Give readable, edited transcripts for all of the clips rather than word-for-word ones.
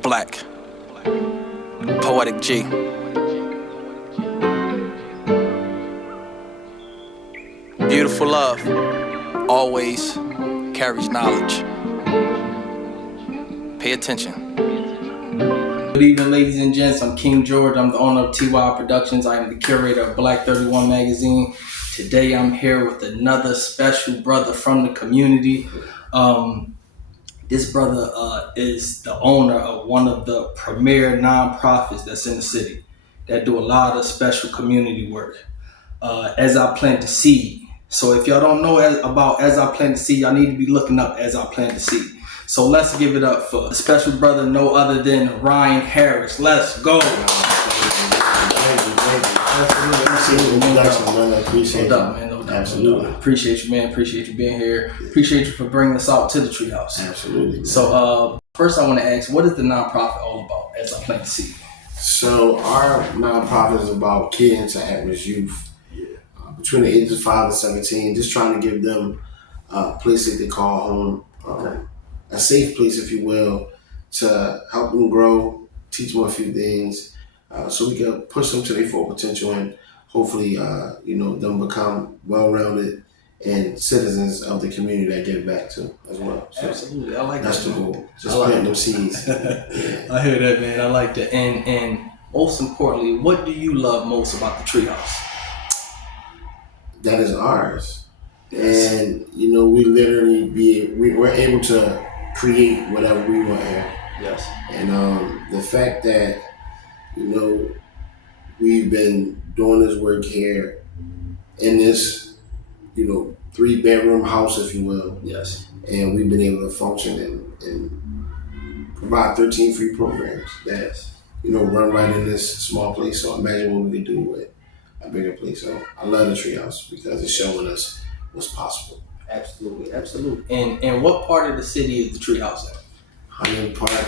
Black, Poetic G. Beautiful love always carries knowledge. Pay attention. Good evening, ladies and gents. I'm King George. I'm the owner of T.Y.I Productions. I am the curator of Black 31 magazine. Today I'm here with another special brother from the community. This brother is the owner of one of the premier nonprofits that's in the city that do a lot of special community work. As I Plant the Seed. So if y'all don't know about As I Plant the Seed, y'all need to be looking up As I Plant the Seed. So let's give it up for a special brother, no other than Ryan Harris. Let's go. Appreciate no doubt, man. No doubt. Absolutely. Appreciate you, man. Appreciate you being here. Appreciate you for bringing us out to the treehouse. Absolutely. Man. So first I want to ask, what is the nonprofit all about, As I Plant the Seed? So our nonprofit is about kids to at-risk youth between the ages of 5 and 17, just trying to give them a place that they call home, a safe place, if you will, to help them grow, teach them a few things, so we can push them to their full potential and hopefully, them become well-rounded and citizens of the community that give back to as well. So absolutely, I like that's that. That's the goal. Just planting them seeds. Yeah. I hear that, man. I like that. And most importantly, what do you love most about the treehouse? That is ours. Yes. And we literally we're able to create whatever we want here. Yes. And the fact that we've been doing this work here in this 3-bedroom house, if you will. Yes. And we've been able to function and provide 13 free programs that run right in this small place. So imagine what we could do with a bigger place. So I love the treehouse because it's showing us what's possible. Absolutely, absolutely. And what part of the city is the treehouse in? Huntington Park.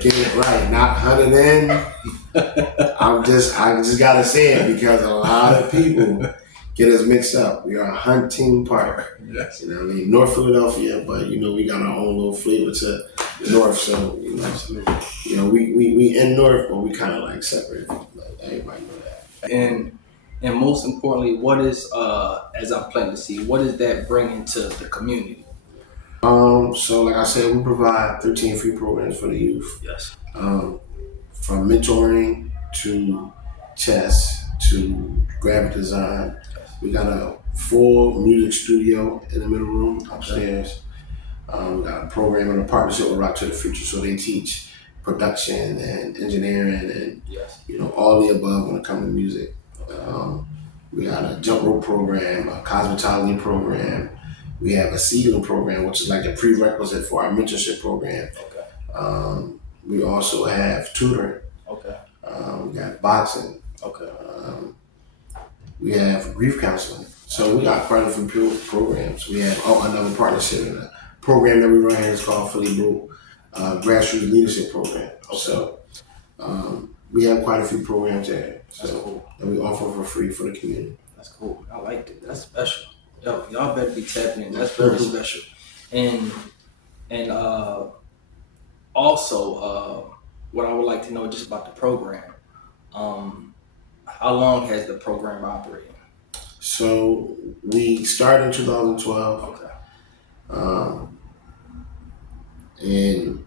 Get it right, not Huntington. I just gotta say it because a lot of people get us mixed up. We are Huntington Park. Yes. North Philadelphia, but we got our own little flavor to North. So we in North, but we kind of like separate. Like everybody know that. And most importantly, what is As I Plant the Seed? What is that bringing to the community? So like I said, we provide 13 free programs for the youth. Yes. From mentoring to chess to graphic design. We got a full music studio in the middle room upstairs. We got a program in a partnership with Rock to the Future, so they teach production and engineering and all the above when it comes to music. We got a jump rope program, a cosmetology program. We have a seedling program, which is like a prerequisite for our mentorship program. Okay. We also have tutoring. Okay. We got boxing. Okay. We have grief counseling. So we got quite a few programs. We have another partnership in a program that we run here is called Philly Blue Grassroots Leadership Program. Okay. So we have quite a few programs there. That's cool. That we offer for free for the community. That's cool. I like it. That's special. Yo, y'all better be tapping in. That's very special. And also, what I would like to know just about the program. How long has the program operated? So we started in 2012. Okay. And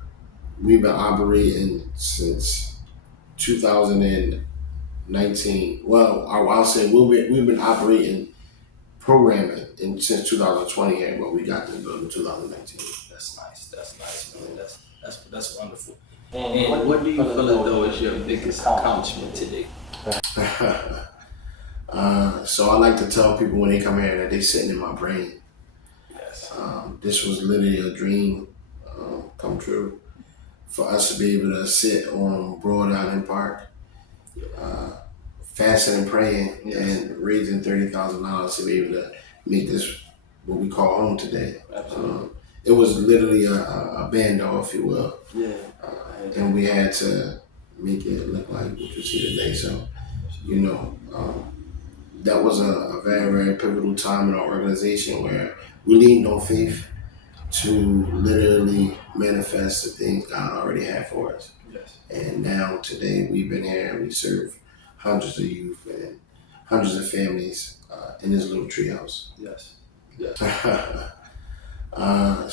we've been operating since 2019. Well, I'll say we've been operating programming since 2020 here, but we got this built in 2019. That's nice. That's nice, man. That's wonderful. And what do you feel as though is your biggest accomplishment today? So I like to tell people when they come here that they sitting in my brain. Yes. This was literally a dream come true for us to be able to sit on Broad Island Park, fasting and praying and raising $30,000 to be able to make this what we call home today. Absolutely. It was literally a bando, if you will. Yeah. And we had to make it look like what you see today. So, that was a very, very pivotal time in our organization where we leaned on faith to literally manifest the things God already had for us. Yes. And now today we've been here and we serve hundreds of youth and hundreds of families in this little treehouse. Yes. Yes.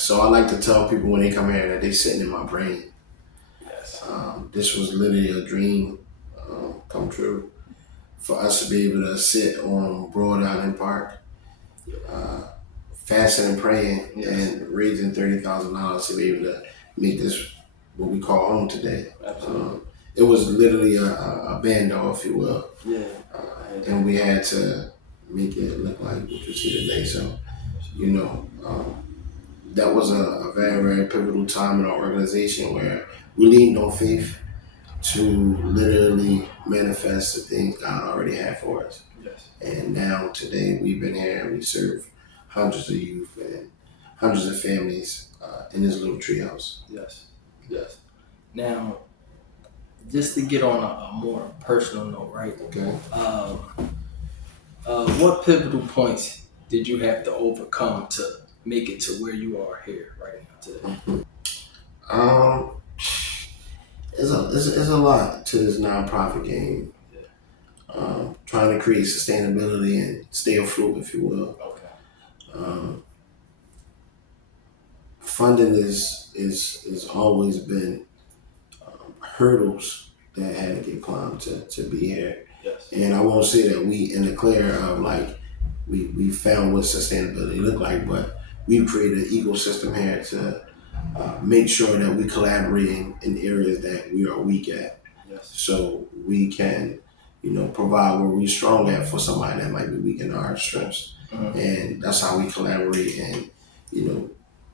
So I like to tell people when they come here that they sitting in my brain. Yes. This was literally a dream come true for us to be able to sit on Broad Island Park, fasting and praying and raising $30,000 to be able to make this what we call home today. Absolutely. It was literally a band off, if you will. Yeah. And we had to make it look like what you see today. So, that was a very, very pivotal time in our organization where we leaned on faith to literally manifest the things God already had for us. Yes. And now today we've been here and we serve hundreds of youth and hundreds of families in this little treehouse. Yes. Yes. Now, just to get on a more personal note, right? Okay. What pivotal points did you have to overcome to make it to where you are here right now today? It's a lot to this nonprofit game. Trying to create sustainability and stay afloat, if you will. Okay. Funding is always been hurdles that had to get climbed to be here. Yes. And I won't say that we in the clear of like we found what sustainability looked like, but we've created an ecosystem here to make sure that we collaborating in areas that we are weak at. Yes. So we can, provide where we're strong at for somebody that might be weak in our strengths. Mm-hmm. And that's how we collaborate and,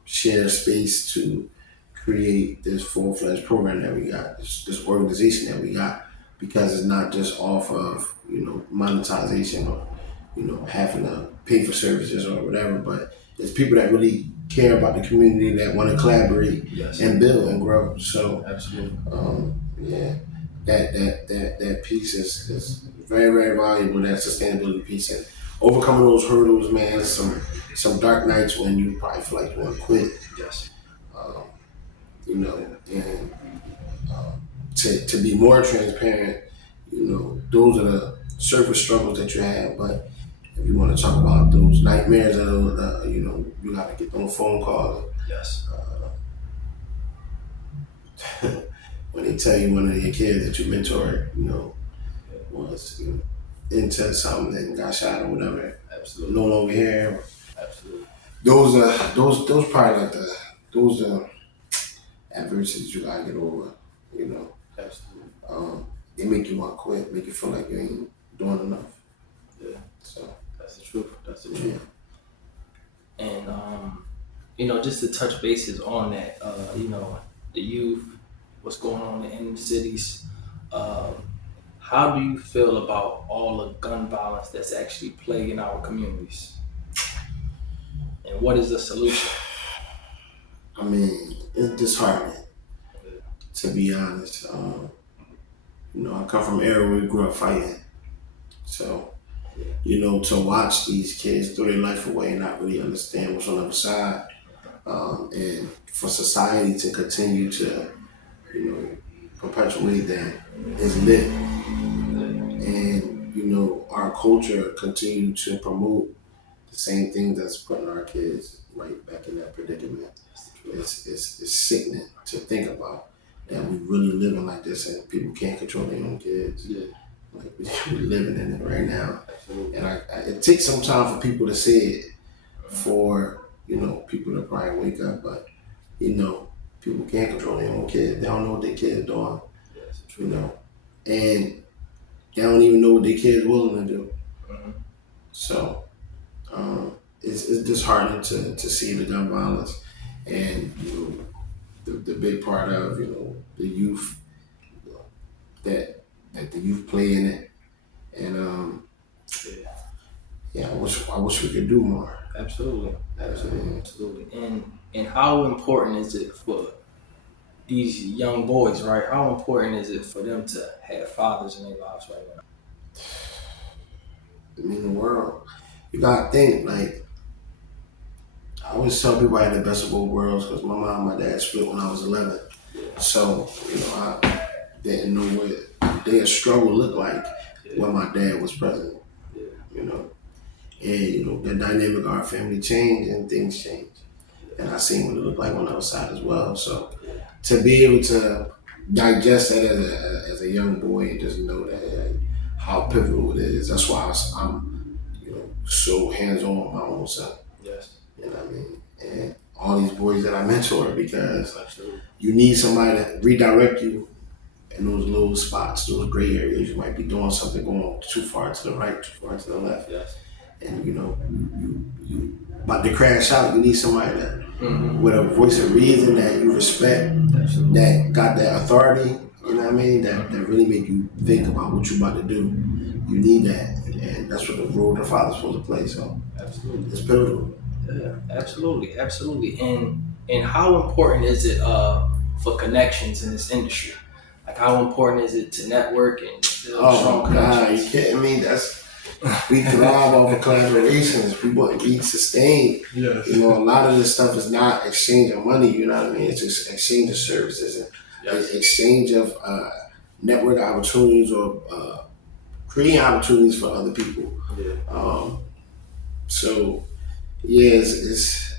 share space to create this full-fledged program that we got, this organization that we got, because it's not just off of, monetization or, having to pay for services or whatever, but it's people that really care about the community that want to collaborate and build and grow. So, absolutely. That piece is very, very valuable. That sustainability piece and overcoming those hurdles, man. Some dark nights when you probably feel like you want to quit. Yes. And to be more transparent, those are the surface struggles that you have. But if you want to talk about those nightmares, you got to get those phone calls. Yes. When they tell you one of your kids that you mentored, was into something and got shot or whatever. Absolutely. No longer here. Absolutely. Those probably like those adversities you gotta get over. Absolutely. They make you want to quit, make you feel like you ain't doing enough. Yeah. So that's the truth. That's the yeah. truth. And just to touch bases on that, the youth, what's going on in the cities. How do you feel about all the gun violence that's actually plaguing our communities? And what is the solution? I mean, it's disheartening, to be honest. I come from an era where we grew up fighting. So, to watch these kids throw their life away and not really understand what's on the other side, and for society to continue to, perpetuate that is lit. And, our culture continue to promote the same things that's putting our kids right back in that predicament. It's sickening to think about that we really living like this and people can't control their own kids. Yeah. Like we're living in it right now. Absolutely. And it takes some time for people to say it, for people to probably wake up, but people can't control their own kids. They don't know what their kids doing. Yes. And they don't even know what their kids willing to do. Mm-hmm. So it's disheartening to see the gun violence and the big part of the youth that the youth play in it. And I wish we could do more. Absolutely. And how important is it for these young boys, right? How important is it for them to have fathers in their lives right now? I mean, the world. You gotta think, like, I always tell people I had the best of both worlds because my mom and my dad split when I was 11. So, I didn't know what their struggle looked like when my dad was present, you know. And, the dynamic of our family changed and things changed. And I seen what it looked like on the outside as well. So to be able to digest that as a young boy and just know that how pivotal it is, that's why I'm so hands-on with my own son. Yes. You know what I mean? And all these boys that I mentor because you need somebody to redirect you in those little spots, those gray areas. You might be doing something going too far to the right, too far to the left. Yes. And you about to crash out. You need somebody that with a voice of reason that you respect, that got that authority. You know what I mean? That really make you think about what you about to do. You need that, and that's what the role the father's supposed to play. So Absolutely. it's pivotal. Yeah, absolutely. And how important is it for connections in this industry? Like how important is it to network and build strong connections? You kidding me? We thrive off of collaborations. We sustain. Yes. A lot of this stuff is not exchange of money. You know what I mean? It's just exchange of services and exchange of network opportunities or creating opportunities for other people. Yeah. So yeah, it's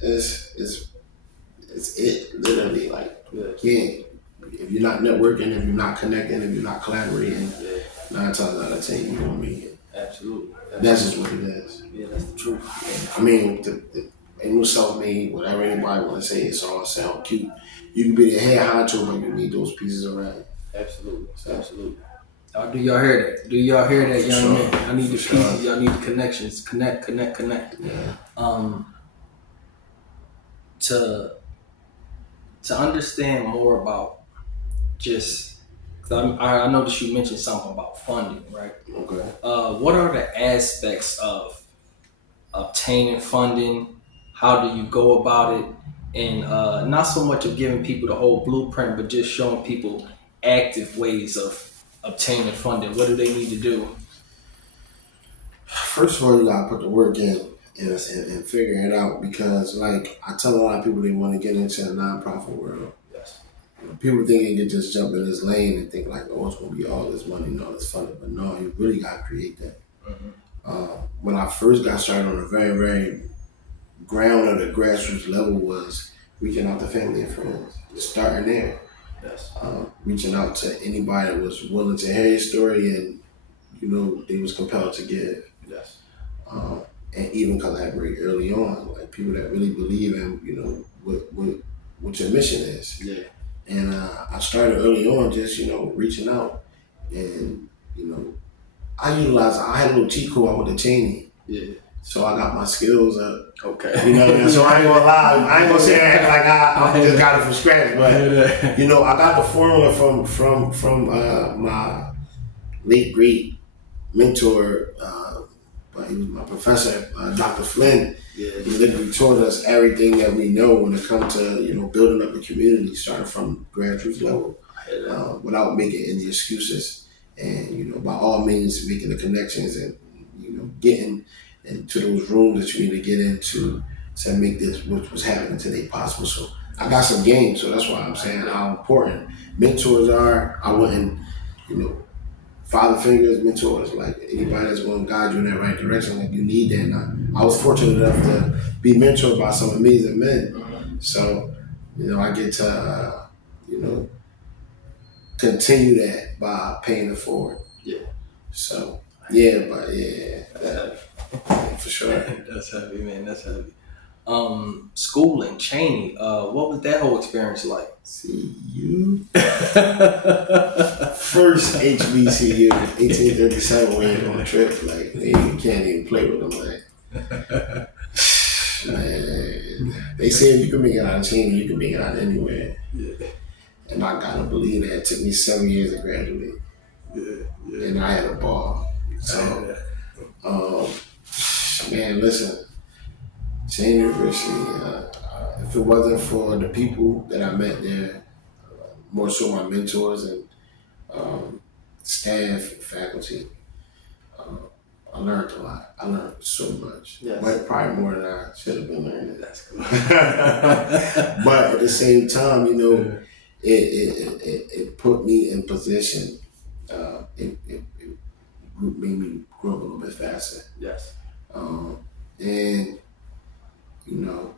it literally like if you're not networking, if you're not connecting, if you're not collaborating, 9 times out of 10 you won't make it. Absolutely. That's just what it is. Yeah, that's the truth. I mean, ain't no self-made, whatever anybody want to say, it's all sound cute. You can be the head honcho, but you need those pieces around. Absolutely. Absolutely. Do y'all hear that? Do y'all hear that, young men? I need the pieces. Y'all need the connections. Connect. Yeah. To understand more about just, cause I noticed you mentioned something about funding, right? Okay. What are the aspects of obtaining funding? How do you go about it? And not so much of giving people the whole blueprint, but just showing people active ways of obtaining funding. What do they need to do? First of all, you gotta put the work in and figure it out because, like, I tell a lot of people they want to get into the nonprofit world. Yes. People think they can just jump in this lane and think like, oh, it's gonna be all this money and all this funding, but no, you really gotta create that. When I first got started on the very, very ground of the grassroots level was reaching out to family and friends, starting there. Yes. Reaching out to anybody that was willing to hear your story and they was compelled to give. Yes. And even collaborate early on, like people that really believe in what your mission is. Yeah. And I started early on, just reaching out, and I had a little cheat code. I went to Cheney. Yeah. So I got my skills up. Okay. So I ain't gonna lie. I ain't gonna say like I just got it from scratch, but I got the formula from my late great mentor. He was my professor, Dr. Flynn. Yeah. He literally taught us everything that we know when it comes to building up the community, starting from grassroots level, without making any excuses, and by all means making the connections and getting into those rooms that you need to get into to make this what's happening today possible. So I got some game, so that's why I'm saying how important mentors are. I wouldn't, father figures, mentors, like anybody that's going to guide you in that right direction, like you need that. And I was fortunate enough to be mentored by some amazing men. So, I get to, continue that by paying it forward. Yeah. So, for sure. That's heavy, man. That's heavy. Schooling, Cheney, what was that whole experience like? See you. First HBCU, 1837, we ain't on a trip. Like, you can't even play with them. Like, man, they said you can make it out of Cheney, you can make it out anywhere. Yeah. And I gotta believe that. It took me 7 years to graduate. Yeah. And I had a ball. So, man, listen, Cheney University, if it wasn't for the people that I met there, more so my mentors and staff and faculty, learned a lot. I learned so much. Yes. But probably more than I should have been learning. That's cool. But at the same time, you know, it put me in position. It made me grow up a little bit faster. Yes. And you know,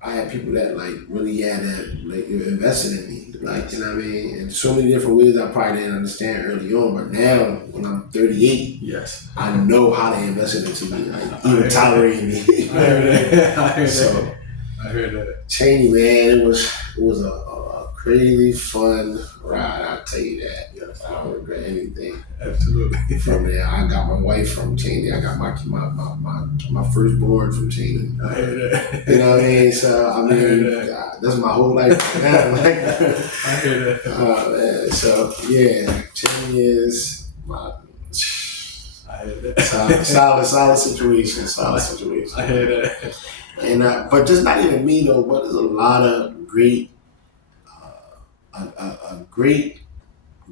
I had people that like really had that like invested in me, like you know what I mean, in so many different ways I probably didn't understand early on, but now when I'm 38, yes, I know how they invested into me, like even tolerating me. I heard that. I heard So, that. I heard that. Cheney, man, it was a crazy fun ride. I'll tell you that. Yes. I don't regret anything. Absolutely. From there, I got my wife from Cheney. I got my firstborn from Cheney. I heard that. You know what I mean? So I mean, that's my whole life right now. Like, I hear that. man. So yeah, Cheney is my. I hear that. Solid situation. Solid situation. I hear that. And but just not even me though. But there's a lot of great, a great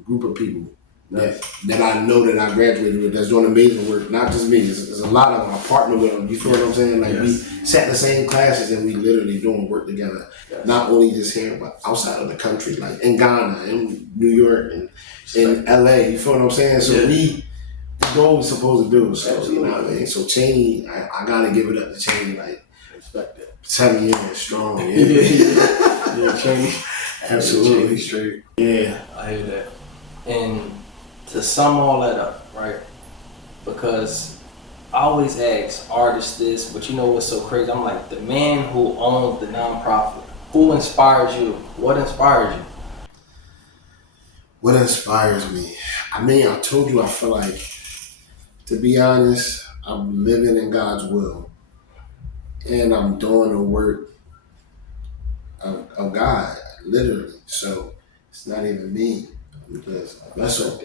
group of people that I know that I graduated with that's doing amazing work. Not just me. There's a lot of them. I partner with them. You feel what I'm saying? Like we sat in the same classes and we literally doing work together. Yes. Not only just here, but outside of the country, like in Ghana, in New York, and in LA. You feel what I'm saying? So we do what we're supposed to do. So you know what I mean? So Cheney, I gotta give it up to Cheney. Like 7 years strong. Yeah, Cheney. Absolutely. Cheney straight. Yeah. I hear that. And to sum all that up, right? Because I always ask artists this, but you know what's so crazy? I'm like, the man who owns the nonprofit, who inspires you? What inspires you? What inspires me? I mean, I told you I feel like, to be honest, I'm living in God's will. And I'm doing the work of God, literally. So it's not even me. I'm just a vessel.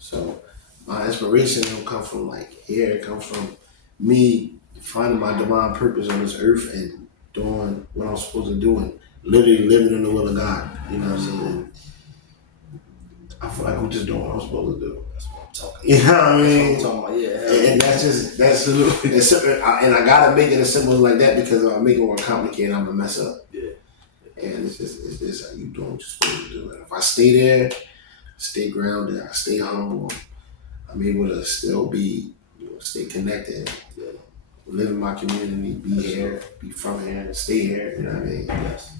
So my inspiration don't come from like here. It comes from me finding my divine purpose on this earth and doing what I'm supposed to do and literally living in the will of God. You know what I'm saying? I feel like I'm just doing what I'm supposed to do. That's what I'm talking about. You know what I mean? That's what I'm talking about, yeah. And that's simple. And I gotta make it as simple like that because if I make it more complicated, I'm gonna mess up. Yeah. And it's just how you doing what you're supposed to do. And if I stay there, stay grounded, I stay humble, I'm able to still be, stay connected, live in my community, be here, be from here, stay here, you know what I mean? Yes.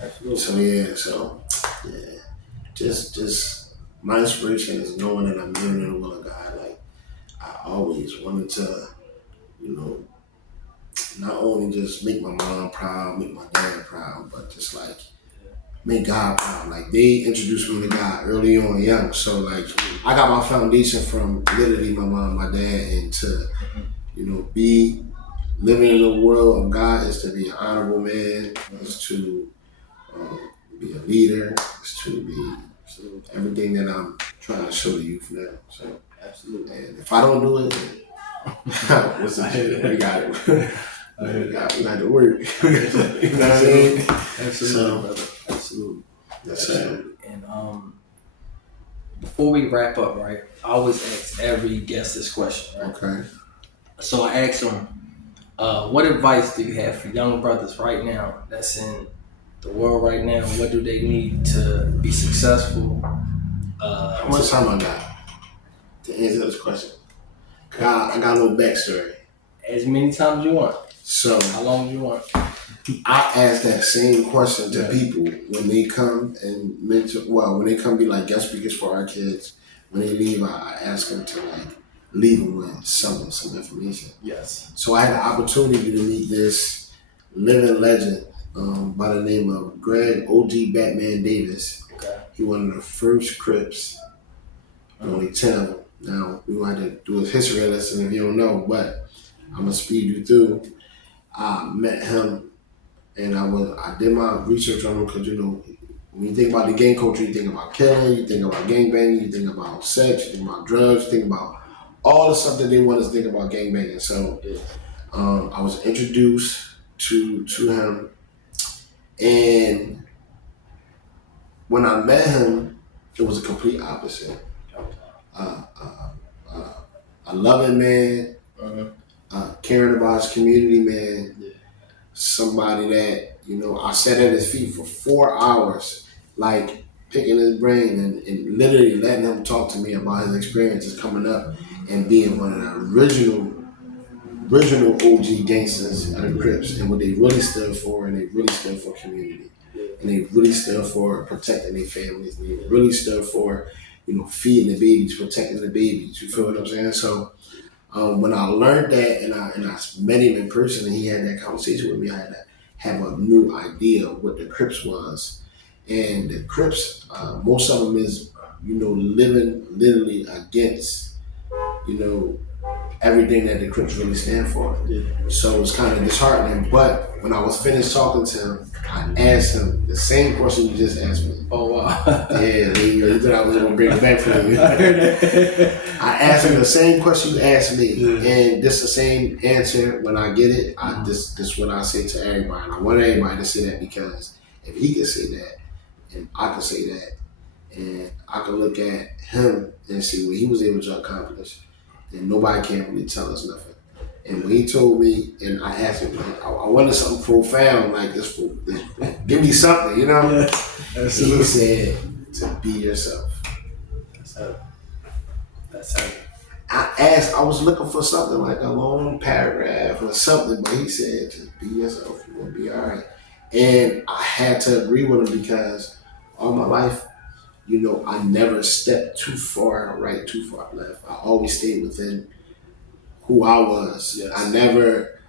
Absolutely. So just my inspiration is knowing that I'm living in the will of God. Like I always wanted to, not only just make my mom proud, make my dad proud, but just like make God proud. Like they introduced me to God early on, young. So like I got my foundation from literally my mom, my dad, and to be living in the world of God is to be an honorable man, is to be a leader, is to be everything that I'm trying to show the youth now. So absolutely. And if I don't do it, then what's the we got it. We got to work. You know what I mean? Absolutely, brother. Absolutely. That's it. And before we wrap up, right, I always ask every guest this question, right? Okay. So I asked them, what advice do you have for young brothers right now that's in the world right now? What do they need to be successful? How much time I got to answer this question? I got a little backstory. As many times as you want. So how long do you want? I ask that same question to people when they come and mentor. Well, when they come be like guest speakers for our kids. When they leave, I ask them to like leave them with some information. Yes. So I had the opportunity to meet this living legend by the name of Greg O.G. Batman Davis. Okay. He one of the first Crips. Only 10 of them. Now we want to do a history lesson if you don't know, but I'm gonna speed you through. I met him, and I did my research on him because when you think about the gang culture, you think about killing, you think about gangbanging, you think about sex, you think about drugs, you think about all the stuff that they want us to think about gangbanging. So I was introduced to him, and when I met him, it was a complete opposite. a loving man, caring about his community, man. Yeah. Somebody that, I sat at his feet for 4 hours, like picking his brain and literally letting him talk to me about his experiences coming up and being one of the original OG gangsters of the Crips and what they really stood for, and they really stood for community. And they really stood for protecting their families. And they really stood for, feeding the babies, protecting the babies. You feel what I'm saying? So when I learned that and I met him in person and he had that conversation with me, I had to have a new idea of what the Crips was. And the Crips, most of them is, living literally against, everything that the Crips really stand for. Yeah. So it's kind of disheartening. But when I was finished talking to him, I asked him the same question you just asked me. Oh, wow. Yeah, you thought I was going to bring it back for you. I asked him the same question you asked me, and this the same answer when I get it. This is what I say to everybody. And I want everybody to say that because if he can say that, and I can say that, and I can look at him and see what he was able to accomplish, and nobody can really tell us nothing. And when he told me, and I asked him, like, I wanted something profound like this, give me something, Yes, he said, to be yourself. That's how. I was looking for something like a long paragraph or something, but he said, just be yourself, you're going to be all right. And I had to agree with him because all my life, I never stepped too far right, too far left. I always stayed within who I was. Yes. I never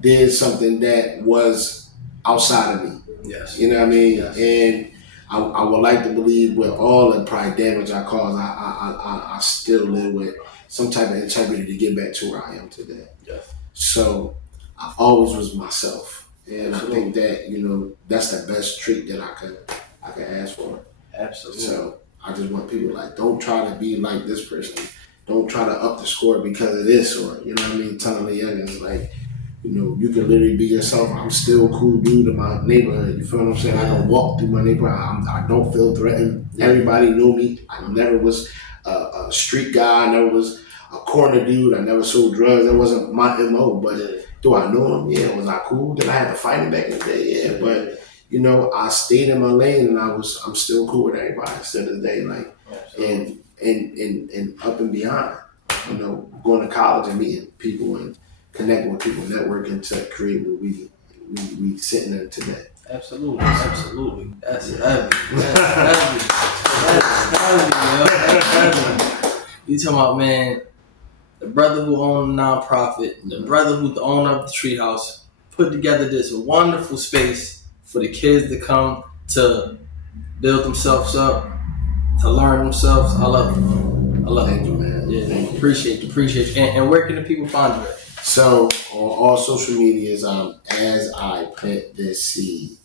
did something that was outside of me. Yes. You know what I mean? Yes. And I would like to believe with all the probably damage I caused, I still live with some type of integrity to get back to where I am today. Yes. So I always was myself. And Absolutely. I think that, that's the best trait that I could ask for. Absolutely. So I just want people like, don't try to be like this person. Don't try to up the score because of this, or telling the youngins like, you can literally be yourself. I'm still a cool dude in my neighborhood. You feel what I'm saying? I can walk through my neighborhood. I don't feel threatened. Everybody knew me. I never was a street guy. I never was a corner dude. I never sold drugs. That wasn't my MO. But do I know him? Yeah. Was I cool? Did I have to fight him back in the day? Yeah. But I stayed in my lane, and I'm still cool with everybody still to this day. Like, and up and beyond. Going to college and meeting people and connecting with people, networking to create what we sitting in today. Absolutely. That's heavy. That's heavy. You talking about, man, the brother who owned the nonprofit, the brother who's the owner of the treehouse, put together this wonderful space for the kids to come to build themselves up, to learn themselves. I love it. I love Thank it. you, man. Yeah, Thank you. appreciate you. And where can the people find you at? So on all social medias, as I plant this seed.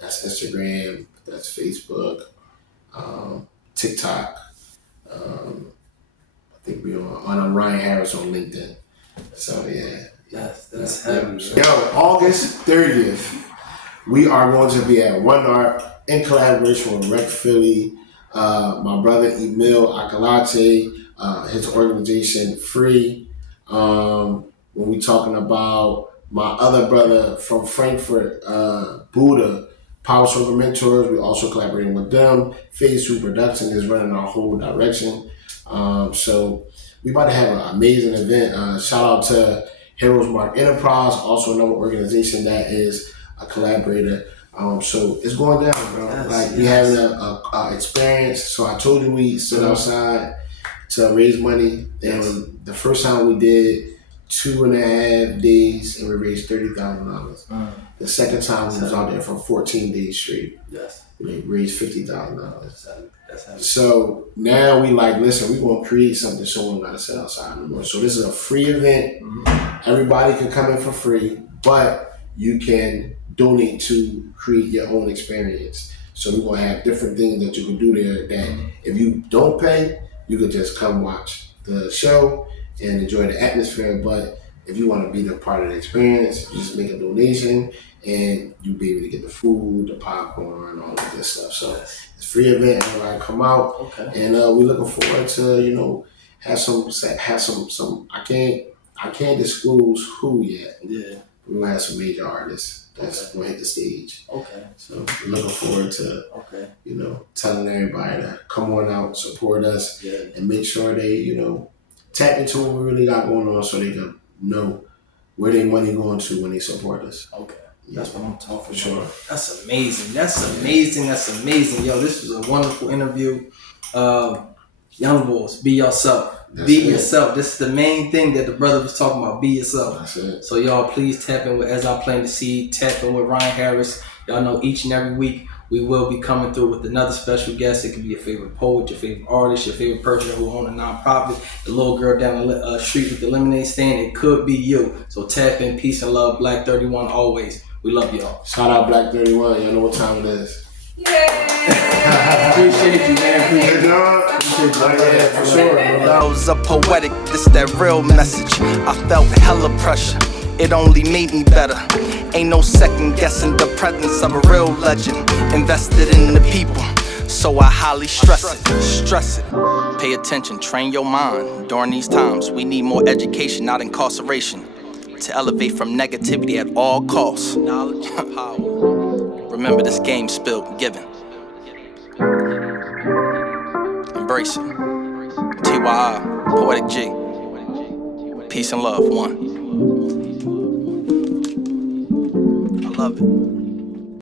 That's Instagram, that's Facebook, TikTok. I think we're on Ryan Harris on LinkedIn. So yeah. That's heavy. Yo, August 30th, we are going to be at One Art in collaboration with Rec Philly. My brother Emil Akalate, his organization Free. When we talking about my other brother from Frankfurt, Buddha, Power Struggle Mentors, we also collaborating with them. Phase 2 Production is running our whole direction. So we about to have an amazing event. Shout out to Heroes Mark Enterprise, also another organization that is a collaborator. So it's going down, bro. We having a experience. So I told you we stood outside to raise money. And the first time we did 2.5 days and we raised $30,000. The second time we was out there for 14 days straight. Yes. We raised $50,000. That's heavy. So now we listen, we gonna create something so we don't gotta sit outside anymore. So this is a free event. Everybody can come in for free, but you can donate to create your own experience. So we're gonna have different things that you can do there that if you don't pay, you can just come watch the show and enjoy the atmosphere. But if you want to be the part of the experience, you just make a donation and you'll be able to get the food, the popcorn, all of this stuff. So it's a free event, everybody come out. Okay. And we're looking forward to, some. I can't disclose who yet. Yeah. We're gonna have some major artists that's gonna hit the stage. Okay. So we're looking forward to telling everybody to come on out, support us, and make sure they tap into what we really got going on, so they can know where their money going to when they support us. Okay. That's what I'm talking about. Sure. That's amazing. That's amazing. That's amazing. Yo, this was a wonderful interview. Young boys, be yourself. Be yourself. This is the main thing that the brother was talking about. Be yourself. That's it. So y'all please tap in with As I Plant the Seed. Tap in with Ryan Harris. Y'all know each and every week we will be coming through with another special guest. It could be your favorite poet, your favorite artist, your favorite person who owns a nonprofit, the little girl down the street with the lemonade stand. It could be you. So tap in. Peace and love. Black 31 always. We love y'all. Shout out Black 31. Y'all know what time it is. Appreciate you, man. Appreciate you. For sure. Those are poetic, this that real message. I felt hella pressure, it only made me better. Ain't no second guessing the presence of a real legend. Invested in the people, so I highly stress it. Stress it. Pay attention, train your mind. During these times, we need more education, not incarceration. To elevate from negativity at all costs. Knowledge and power. Remember this game spilled, given. Embrace it. T.Y.I, Poetic G. Peace and love, one. I love it.